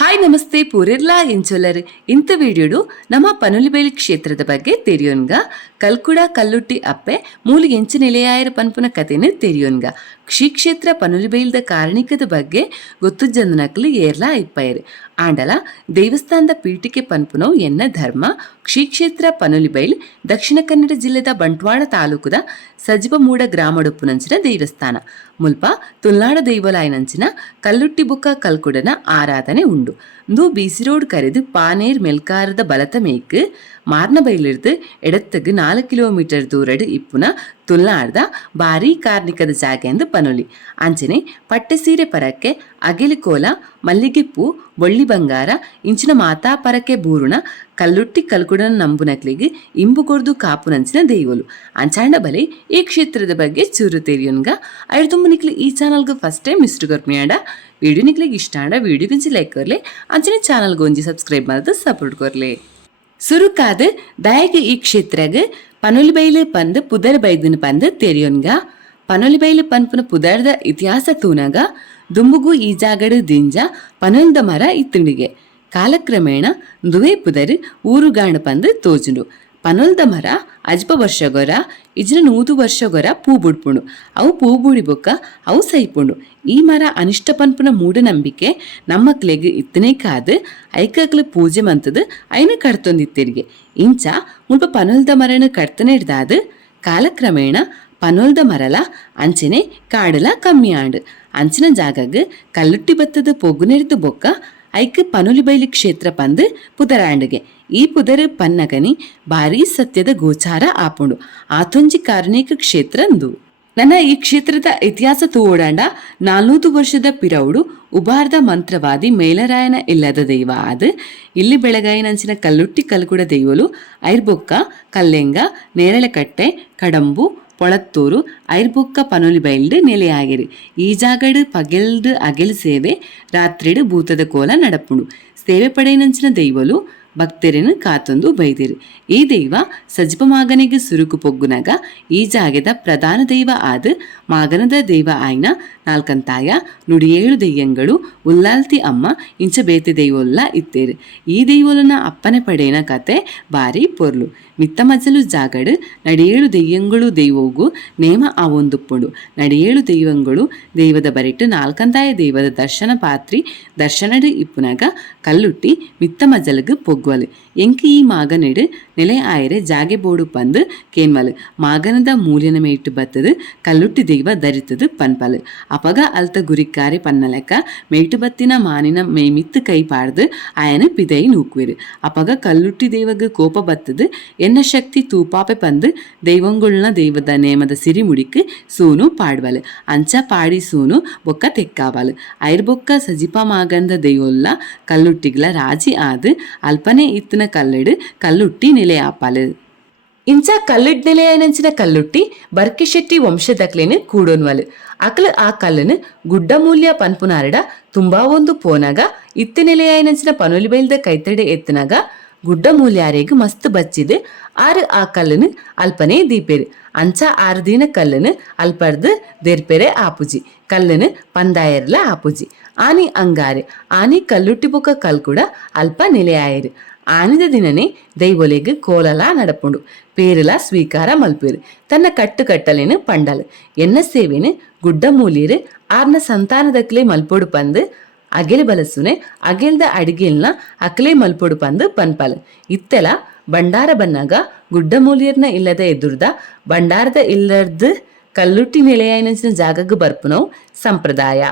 Hi ನಮಸ್ತೆ ಪೂರೆರ್ಲಾ ಇಂಚೊಲ್ಲರು ಇಂಥ ವಿಡಿಯೋಡು ನಮ್ಮ ಪನುಲಿಬೈಲ್ ಕ್ಷೇತ್ರದ ಬಗ್ಗೆ ತೆರಿಯೋನ್ಗ ಕಲ್ಕುಡ ಕಲ್ಲುಟ್ಟಿ ಅಪ್ಪೆ ಮೂಲಿಗೆ ಎಂಚು ನೆಲೆಯಾಯರ ಪನ್ಪುನ ಕಥೆನ ತೆರಿಯೋನ್ಗ ಕ್ಷೇತ್ರ ಪನುಲಿಬೈಲ್ದ ಕಾರಣಿಕದ ಬಗ್ಗೆ ಗೊತ್ತುಜಂದನಕ್ಲು ಏರ್ಲಾ ಇಪ್ಪಯರು ಆಂಡಲ ದೇವಸ್ಥಾನದ ಪೀಠಿಕೆ ಪನ್ಪುನವು ಎನ್ನ ಧರ್ಮ ಕ್ಷೇತ್ರ ಪನುಲಿಬೈಲ್ ದಕ್ಷಿಣ ಕನ್ನಡ ಜಿಲ್ಲೆದ ಬಂಟ್ವಾಳ ತಾಲೂಕುದ ಸಜಿಬಮೂಡ ಗ್ರಾಮಡೊಪ್ಪುನಂಚಿನ ದೇವಸ್ಥಾನ ಮುಲ್ಪ ತುಲ್ನಾಡ ದೈವಲಾಯನಂಚಿನ ಕಲ್ಲುಟ್ಟಿ ಬುಕ್ಕ ಕಲ್ಕುಡನ ಆರಾಧನೆ ಉಂಡು ಇಂದು ಬಿಸಿ ರೋಡ್ ಕರೆದು ಪಾನೇರ್ ಮೆಲ್ಕಾರದ ಬಲತ ಮೇಯ್ಕು ಮಾರ್ನಬೈಲಿರ್ದು ಎಡತ್ತಗು 4 ಕಿಲೋಮೀಟರ್ ದೂರಡು ಇಪ್ಪುನ ತುಲ್ನಾಡ್ದ ಭಾರೀ ಕಾರ್ಣಿಕದ ಜಾಗೆ ಎಂದು ಪನುಲಿ ಅಂಚನೆ ಪಟ್ಟೆ ಸೀರೆ ಪರಕ್ಕೆ ಅಗೆಲಿ ಕೋಲ ಮಲ್ಲಿಗೆ ಪೂ ಬೊಳ್ಳಿ ಬಂಗಾರ ಇಂಚಿನ ಮಾತಾ ಪರಕ್ಕೆ ಬೂರುಣ ಕಲ್ಲುಟ್ಟಿ ಕಲ್ಕುಡನ ನಂಬುನಕ್ಲಿಗೆ ಇಂಬುಗೊರ್ದು ಕಾಪುನಂಚಿನ ದೈವಲು ಅಂಚಾಂಡ ಬಲೆ ಈ ಕ್ಷೇತ್ರದ ಬಗ್ಗೆ ಚೂರು ತೆರಿಯೋನ್ಗ ಐದು ತುಂಬ ನಿಕ್ಲಿ ಈ ಚಾನಲ್ಗೆ ಫಸ್ಟ್ ಟೈಮ್ ಮಿಸ್ಟು ಕೊರ್ಪಿಯಾಡ ವಿಡಿಯೋ ನಿಕ್ಲಿಗೆ ಇಷ್ಟ ಆಂಡ ವಿಡಿಯೋ ಗಿಂಚಿ ಲೈಕ್ ಕೊರ್ಲೆ ಅಂಚನೆ ಚಾನಲ್ಗೆ ಒಂಜಿ ಸಬ್ಸ್ಕ್ರೈಬ್ ಮಾಡಿದ ಸಪೋರ್ಟ್ ಕೊರ್ಲೆ ಸುರುಕಾದ ದಯಗೆ ಈ ಕ್ಷೇತ್ರಗೆ ಪನುಲಿಬೈಲು ಪಂದ್ ಪುದರ್ ಬೈದನ ಪಂದ್ ತೆರಿಯೋನ್ಗ ಪನುಲಿಬೈಲು ಪನ್ಪುನ ಪುದರ್ದ ಇತಿಹಾಸ ತೂನಗ ದುಂಬುಗು ಈ ಜಾಗಡು ದಿಂಜ ಪನುಲ್ದ ಮರ ಇತ್ತುಂಡಿಗೆ ಕಾಲಕ್ರಮೇಣ ದುವೆ ಪುದರ್ ಊರುಗಾಂಡ ಪಂದ್ ತೋಜುಂಡು ಪನುಲ್ದ ಮರ ಅಜ್ಪ ವರ್ಷಗೊರ ಇಜ್ನ 100 ವರ್ಷಗೊರ ಪೂ ಬುಡ್ಪುಂಡು ಅವು ಪೂ ಬುಡಿ ಬೊಕ್ಕ ಅವು ಸೈಪುಂಡು ಈ ಮರ ಅನಿಷ್ಟ ಪನ್ಪುನ ಮೂಢನಂಬಿಕೆ ನಮ್ಮಕ್ಲೆಗ್ ಇತ್ತನೇ ಕಾದು ಐಕಕ್ಲು ಪೂಜೆ ಮಂತದು ಐನ ಕಡ್ತೊಂದಿತ್ತಿರಿಗೆ ಇಂಚ ಮುಲ್ಪ ಪನುಲ್ದ ಮರನ ಕಡ್ತನೆ ಹಿಡ್ದಾದು ಕಾಲಕ್ರಮೇಣ ಪನುಲ್ದ ಮರಲ ಅಂಚನೆ ಕಾಡಲ ಕಮ್ಮಿ ಆಂಡು ಅಂಚಿನ ಜಾಗಗ್ ಕಲ್ಲುಟ್ಟಿ ಬತ್ತದ ಪೊಗ್ಗುನೆಡ್ದು ಬೊಕ್ಕ ಐಕ್ ಪನುಲಿಬೈಲು ಕ್ಷೇತ್ರ ಪಂದ್ ಪುದರಾಂಡಿಗೆ ಈ ಪುದರ್ ಪನ್ನಗನಿ ಭಾರೀ ಸತ್ಯದ ಗೋಚಾರ ಆಪುಂಡು ಆತೊಂಜಿ ಕಾರಣೇಕ ಕ್ಷೇತ್ರ ಅಂದು ನನ್ನ ಈ ಕ್ಷೇತ್ರದ ಇತಿಹಾಸ ತೂವೋಡಾಂಡ 400 ವರ್ಷದ ಪಿರೌಡು ಉಬಾರ್ದ ಮಂತ್ರವಾದಿ ಮೇಲರಾಯನ ಇಲ್ಲದ ದೈವ ಆದ್ ಇಲ್ಲಿ ಬೆಳಗಾಯಿನಂಚಿನ ಕಲ್ಲುಟ್ಟಿ ಕಲ್ಕುಡ ದೈವಲು ಐರ್ಬೊಕ್ಕ ಕಲ್ಲೆಂಗ ನೇರಳೆಕಟ್ಟೆ ಕಡಂಬು ಪೊಳತ್ತೂರು ಐರ್ಬೊಕ್ಕ ಪನುಲಿಬೈಲ್ಡ್ ನೆಲೆಯಾಗಿರಿ ಈ ಜಾಗಡು ಪಗೆಲ್ಡು ಅಗೆಲ್ ಸೇವೆ ರಾತ್ರಿಡು ಭೂತದ ಕೋಲ ನಡಪುಂಡು ಸೇವೆ ಪಡೆಯನಂಚಿನ ದೈವಲು ಭಕ್ತರನ್ನು ಕಾತೊಂದು ಬೈದಿರು ಈ ದೈವ ಸಜಿಪ ಮಾಗನಿಗೆ ಸುರುಕು ಪೊಗ್ಗುನಗ ಈ ಜಾಗದ ಪ್ರಧಾನ ದೈವ ಆದ ಮಾಗನದ ದೈವ ಆಯ್ನ ನಾಲ್ಕಂತಾಯ ನುಡಿಯೇಳು ದೆಯ್ಯಂಗಳು ಉಲ್ಲಾಲ್ತಿ ಅಮ್ಮ ಇಂಚ ಬೇತೆ ದೈವೊಲ್ಲ ಇತ್ತೇರು ಈ ದೈವಲನ ಅಪ್ಪನೆ ಪಡೆಯನ ಕತೆ ಭಾರಿ ಪೊರ್ಲು ಮಿತ್ತ ಮಜಲು ಜಾಗಡು ನಡಿಯೇಳು ದೆಯ್ಯಂಗಳು ದೈವೋಗು ನೇಮ ಆವೊಂದುಪ್ಪುಂಡು ನಡಿಯೇಳು ದೈವಂಗಳು ದೈವದ ಬರಿಟ್ಟು ನಾಲ್ಕಂತಾಯ ದೈವದ ದರ್ಶನ ಪಾತ್ರಿ ದರ್ಶನಡು ಇಪ್ಪುನಗ ಕಲ್ಲುಟ್ಟಿ ಮಿತ್ತ ಮಜಲಗು ಪೊಗ್ವಲು ಎಂಕಿ ಈ ಮಾಗನೆಡು ನೆಲೆ ಆಯರೆ ಜಾಗೆ ಬೋಡು ಪಂದು ಕೇನ್ಮಲು ಮಾಗನದ ಮೂಲ್ಯನ ಮೇಟು ಬತ್ತದು ಕಲ್ಲುಟ್ಟಿ ದೈವ ಧರಿತದು ಪನ್ಪಲು ಅಪಗ ಅಲ್ತ ಗುರಿಕಾರೆ ಪನ್ನಲೆಕ್ಕ ಮೇಟು ಬತ್ತಿನ ಮಾನಿನ ಮೇಮಿತ್ತು ಕೈ ಪಾಡ್ದು ಆಯನ ಪಿದೈ ನೂಕುವಿರು ಅಪಗ ಕಲ್ಲುಟ್ಟಿ ದೈವಗ ಕೋಪ ಬತ್ತದು ಎನ್ನ ಶಕ್ತಿ ತೂಪಾಪೆ ಪಂದು ದೈವಂಗುಳ್ನ ದೈವದ ನೇಮದ ಸಿರಿ ಮುಡಿಕ್ ಸೂನು ಪಾಡ್ವಲು ಅಂಚ ಪಾಡಿ ಸೂನು ಬೊಕ್ಕ ತೆಕ್ಕಾವಲು ಐರ್ಬೊಕ್ಕ ಸಜಿಪ ಮಾಗಂದ ದೈವೊಲ್ಲ ಕಲ್ಲುಟ್ಟಿಗ್ಲ ರಾಜಿ ಆದು ಅಲ್ಪನೆ ಇತ್ತಿನ ಕಲ್ಲಡು ಕಲ್ಲುಟ್ಟಿ ನೆಲೆ ಆಪಲು ಇಂಚ ಕಲ್ಲಿಡ್ ನೆಲೆಯನಂಚಿನ ಕಲ್ಲುಟ್ಟಿ ಬರ್ಕಿಶೆಟ್ಟಿ ವಂಶದಕ್ಲೇನು ಕೂಡೋನ್ವಲು ಅಕ್ಲು ಆ ಕಲ್ಲನು ಗುಡ್ಡ ಮೂಲ್ಯ ಪನ್ಪುನಾರಡ ತುಂಬಾ ಒಂದು ಪೋನಾಗ ಇತ್ತು ನೆಲೆಯನಂಚಿನ ಪನುಲಿಬೈಲ್ದ ಕೈತಡೆ ಎತ್ತನಾಗ ಗುಡ್ಡ ಮೂಲ್ಯಾರೇಗು ಮಸ್ತ್ ಬಚ್ಚಿದು ಆರು ಆ ಕಲ್ಲನು ಅಲ್ಪನೆ ದೀಪೇರು ಅಂಚ 6 ದಿನ ಕಲ್ಲನು ಅಲ್ಪರ್ದು ದೆರ್ಪೆರೆ ಆಪುಜಿ ಕಲ್ಲನು ಪಂದಾಯರ್ಲ ಆಪುಜಿ ಆನಿ ಅಂಗಾರೆ ಆನಿ ಕಲ್ಲುಟ್ಟಿ ಬುಕ್ಕ ಕಲ್ಕುಡ ಅಲ್ಪ ನೆಲೆಯಾಯರು ಆನಿದ ದಿನನೇ ದೈವೊಲೆಗ್ ಕೋಲಲ ನಡಪುಂಡು ಪೇರಲ ಸ್ವೀಕಾರ ಮಲ್ಪೇರು ತನ್ನ ಕಟ್ಟಲೇನು ಪಂಡಲು ಎನ್ನ ಸೇವೆನು ಗುಡ್ಡ ಮೂಲಿಯರು ಆರ್ನ ಸಂತಾನದಕ್ಲೆ ಮಲ್ಪೊಡು ಪಂದು ಅಗೆಲ್ ಬಲಸುನೆ ಅಗೆಲ್ದ ಅಡಿಗೆಲ್ನ ಅಕ್ಲೆ ಮಲ್ಪೊಡು ಪಂದು ಪನ್ಪಲ್ ಇತ್ತೆಲ ಬಂಡಾರ ಬನ್ನಾಗ ಗುಡ್ಡ ಮೂಲಿಯರ್ನ ಇಲ್ಲದ ಎದುರ್ದ ಬಂಡಾರದ ಇಲ್ಲರ್ದು ಕಲ್ಲುಟ್ಟಿ ನೆಲೆಯಾಯನಂಚಿನ ಜಾಗಗ್ ಬರ್ಪುನವು ಸಂಪ್ರದಾಯ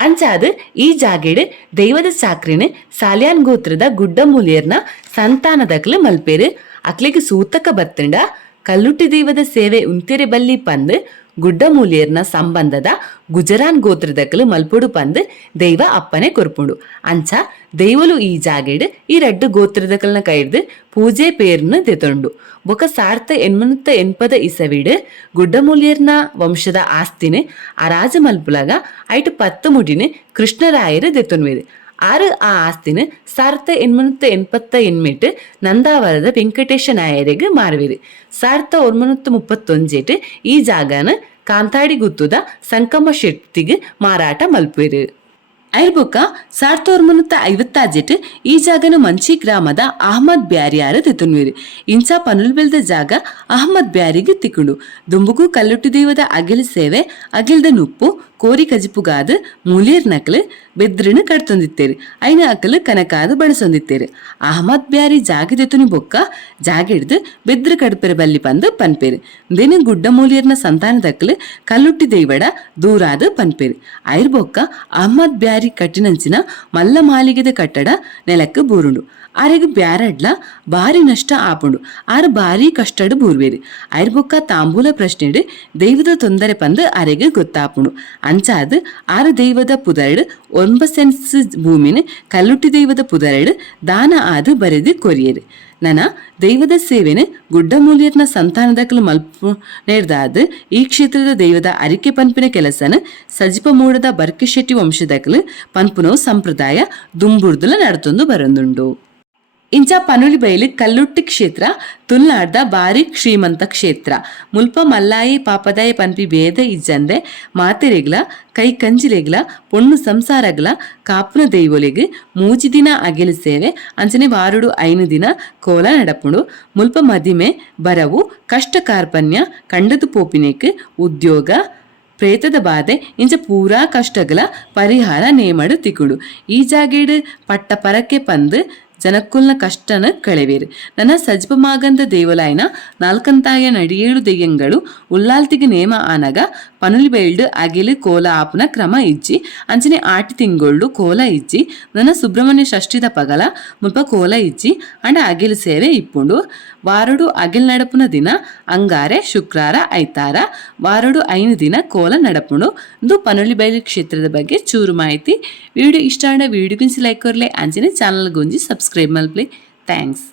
ಅಂಚಾದು ಈ ಜಾಗೇಡು ದೈವದ ಚಾಕ್ರಿನ ಸಾಲ್ಯಾನ್ ಗೋತ್ರದ ಗುಡ್ಡ ಮೂಲಿಯರ್ನ ಸಂತಾನದಕ್ಲು ಮಲ್ಪೇರು ಅಕ್ಲಿಗೆ ಸೂತಕ ಬತ್ತಂಡ ಕಲ್ಲುಟ್ಟಿ ದೈವದ ಸೇವೆ ಉಂತೆರೆ ಬಲ್ಲಿ ಪಂದು ಗುಡ್ಡ ಮೂಲಿಯರ್ನ ಸಂಬಂಧದ ಗುಜರಾನ್ ಗೋತ್ರದಕ್ಲು ಮಲ್ಪೊಡು ಪಂದು ದೈವ ಅಪ್ಪನೆ ಕೊರ್ಪುಂಡು ಅಂಚ ದೈವಲು ಈ ಜಾಗೇಡು ಈ 2 ಗೋತ್ರದಕಲ್ನ ಕೈಡ್ದು ಪೂಜೆ ಪೇರ್ನು ದೆತೊಂಡು ಬೊಕ 1980 ಇಸವಿಡು ಗುಡ್ಡ ಮೂಲಿಯರ್ನ ವಂಶದ ಆಸ್ತಿನ ಅರಾಜ ಮಲ್ಪುಲಾಗ ಐಟು 10 ಮುಡಿನ ಕೃಷ್ಣರಾಯರು ದೆತೊನ್ವೇರು ಆರು ಆ ಆಸ್ತಿನ 1988 ನಂದಾವರದ ವೆಂಕಟೇಶ ನಾಯರಿಗೆ ಮಾರುವಿರು 1931 ಈ ಜಾಗನ ಕಾಂತಾಡಿ ಗುತ್ತುದ ಸಂಕಮ್ಮ ಶೆಟ್ಟಿಗೆ ಮಾರಾಟ ಮಲ್ಪುವಿರು ಐರ್ಬೊಕ್ಕ 1957 ಈ ಜಾಗನ ಮಂಚಿ ಗ್ರಾಮದ ಅಹಮದ್ ಬ್ಯಾರಿಯಾರು ತಿತ್ತುನ್ವೇರು. ಇಂಚ ಪನುಲ್ ಬೆಲ್ದ ಜಾಗ ಅಹಮದ್ ಬ್ಯಾರಿಗೆ ತಿಕ್ಕುಂಡು. ದುಂಬುಗು ಕಲ್ಲುಟ್ಟಿ ದೇವದ ಅಗಿಲ್ ಸೇವೆ ಅಗಿಲ್ದ ನುಪ್ಪು ಕೋರಿ ಕಜಿಪುಗಾದ ಮೂಲಿಯರ್ ನಕಲು ಬೆದ್ರನು ಕಟ್ತೊಂದಿತ್ತೇರು. ಐನ ಅಕಲು ಕನಕಾದ ಬಳಸೊಂದಿತ್ತೇರು. ಅಹಮದ್ ಬ್ಯಾರಿ ಜಾಗ ತೆತ್ತುನಿ ಬೊಕ್ಕ ಜಾಗ ಹಿಡ್ದು ಬೆದ್ರ ಕಡ್ಪೆರ ಬಲ್ಲಿ ಬಂದು ಪನ್ಪೇರು. ದಿನ ಗುಡ್ಡ ಮೂಲಿಯರ್ನ ಸಂತಾನದಕ್ಕಲು ಕಲ್ಲುಟ್ಟಿ ದೇವಡ ದೂರಾದ ಪನ್ಪೇರು. ಐರ್ ಬೊಕ್ಕ ಅಹಮದ್ ಬ್ಯಾರಿ ಕಟ್ಟಿನಂಚಿನ ಮಲ್ಲ ಮಾಲಿಗೆದ ಕಟ್ಟಡ ನೆಲಕ್ಕೆ ಬೂರುಂಡು. ಆರೆಗ್ ಬ್ಯಾರಡ್ಲ ಭಾರಿ ನಷ್ಟ ಆಪುಂಡು. ಆರು ಭಾರಿ ಕಷ್ಟಡ್ ಬೂರ್ವೇರು. ಐರ್ ಬೊಕ್ಕ ತಾಂಬೂಲ ಪ್ರಶ್ನೆಡ್ ದೈವದ ತೊಂದರೆ ಪಂದು ಆರೆಗ್ ಗೊತ್ತಾಪುಂಡು. ಅಂಚಾದ್ ಆರು ದೈವದ ಪುದರ್ಡ್ 9 ಸೆನ್ಸ್ ಭೂಮಿನ ಕಲ್ಲುಟ್ಟಿ ದೈವದ ಪುದರ್ಡ್ ದಾನ ಆದು ಬರೆದು ಕೊರಿಯರು. ನನ ದೈವದ ಸೇವೆನ ಗುಡ್ಡ ಮೂಲ್ಯರ್ನ ಸಂತಾನದಕ್ಕಲು ಮಲ್ಪು ನೇರ್ದಾದ ಈ ಕ್ಷೇತ್ರದ ದೈವದ ಅರಿಕೆ ಪನ್ಪಿನ ಕೆಲಸನ ಸಜಿಪ ಮೂಡದ ಬರ್ಕಿಶೆಟ್ಟಿ ವಂಶದಕ್ಕಲು ಪನ್ಪುನೋ ಸಂಪ್ರದಾಯ ದುಂಬುರ್ದುಲ ನಡತೊಂದು ಬರೊಂದುಂಡು. ಇಂಚ ಪನುಲಿ ಬೈಲು ಕಲ್ಲುಟ್ಟಿ ಕ್ಷೇತ್ರ ತುಳುನಾಡ್ದ ಬಾರಿ ಶ್ರೀಮಂತ ಕ್ಷೇತ್ರ. ಮುಲ್ಪ ಮಲ್ಲಾಯಿ ಪಾಪದಾಯ ಪನ್ಪಿ ಭೇದ ಇಜ್ಜಂದೆ ಮಾತೆರೆಗ್ಲ ಕೈ ಕಂಜಿಲೆಗ್ಲ ಪೊಣ್ಣು ಸಂಸಾರಗ್ಲ ಕಾಪುನ ದೈವೊಲೆಗ್ 3 ದಿನ ಅಗೆಲು ಸೇವೆ ಅಂಚನೆ ವಾರುಡು 5 ದಿನ ಕೋಲ ನಡಪುಂಡು. ಮುಲ್ಪ ಮದಿಮೆ ಬರವು ಕಷ್ಟ ಕಾರ್ಪಣ್ಯ ಕಂಡದು ಪೋಪಿನೇಕ್ ಉದ್ಯೋಗ ಪ್ರೇತದ ಬಾಧೆ ಇಂಚ ಪೂರಾ ಕಷ್ಟಗಳ ಪರಿಹಾರ ನೇಮಡು ತಿಕ್ಕುಡು. ಈ ಜಾಗೇಡು ಪಟ್ಟ ಪರಕ್ಕೆ ಪಂದು ಜನಕ್ಕುಲ್ನ ಕಷ್ಟನ ಕಳೆವೇರು. ನನ್ನ ಸಜ್ಪಮಾಗಂದ ದೇವಲಾಯನ 4 ನಡಿಯೇಳು ದೆಯ್ಯಂಗಳು ಉಲ್ಲಾಲ್ತಿಗೆ ನೇಮ ಆನಗ ಪನುಲಿ ಬೈಲ್ಡ್ ಅಗೆಲು ಕೋಲ ಆಪುನ ಕ್ರಮ ಇಜ್ಜಿ ಅಂಚನೆ ಆಟಿ ತಿಂಗೊಳ್ಳು ಕೋಲ ಇಜ್ಜಿ ನನ್ನ ಸುಬ್ರಹ್ಮಣ್ಯ ಷಷ್ಠಿದ ಪಗಲ ಮುಲ್ಪ ಕೋಲ ಇಜ್ಜಿ ಅಂಡ ಅಗೆಲು ಸೇವೆ ಇಪ್ಪುಂಡು. ವಾರಡು ಅಗೆಲ್ ನಡಪುನ ದಿನ ಅಂಗಾರೆ ಶುಕ್ರಾರ ಐತಾರ ವಾರಡು 5 ದಿನ ಕೋಲ ನಡಪುಂಡು. ಇದು ಪನುಲಿ ಬೈಲು ಕ್ಷೇತ್ರದ ಬಗ್ಗೆ ಚೂರು ಮಾಹಿತಿ. ವಿಡಿಯೋ ಇಷ್ಟ ಆಂಡ ವಿಡಿಯೋ ಗುಂಜಿ ಲೈಕ್ ಕೊರ್ಲೆ ಅಂಚನೆ ಚಾನಲ್ ಗುಂಜಿ ಸಬ್ಸ್ಕ್ರೈಬ್ ಮಲ್ಪ್ಲೆ. ಥ್ಯಾಂಕ್ಸ್.